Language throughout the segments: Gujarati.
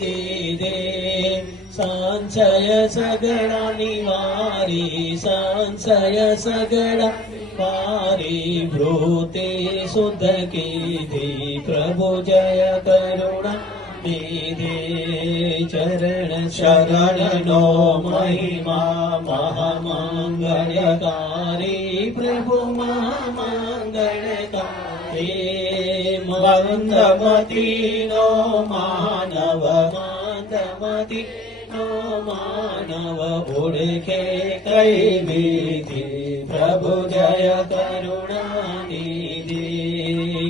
દીધે સંશય સગડા નિવારી સંશય સગડા વારી ભૃતે શુદ્ધ કીધી પ્રભુ જય કરુણા દીધે ચરણ શરણનો મહિમા મહામંગળકારી પ્રભુ મહામંગળકારી મંદમતીનો માનવ મંદમતીનો માનવ ઓળખે કઈ વિધિ પ્રભુ જય કરુણા નિધિ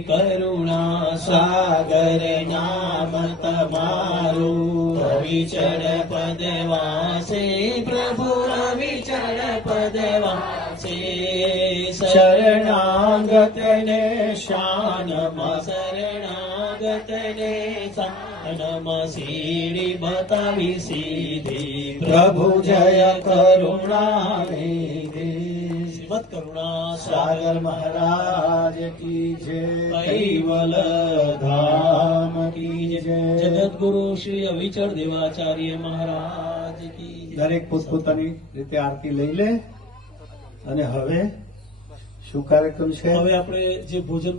કરુણા સાગર નામ તમારું અવિચળ પદવાસે પ્રભુ અવિચળ પદવાસે શરણાગતને શાનમાં શરણાગતને શાનમાં સીડી બતાવી સીધી પ્રભુ જય કરુણા નિધિ શ્રીમદ કરુણા સાગર મહારાજ કી જય કૈવલ ધામ કી જય જગતગુરુ શ્રી અવિચળ દેવાચાર્ય મહારાજ કી જય। દરેક પોતપોતાની રીતે આરતી લઈ લે અને હવે શું કાર્યક્રમ છે? હવે આપણે જે ભોજન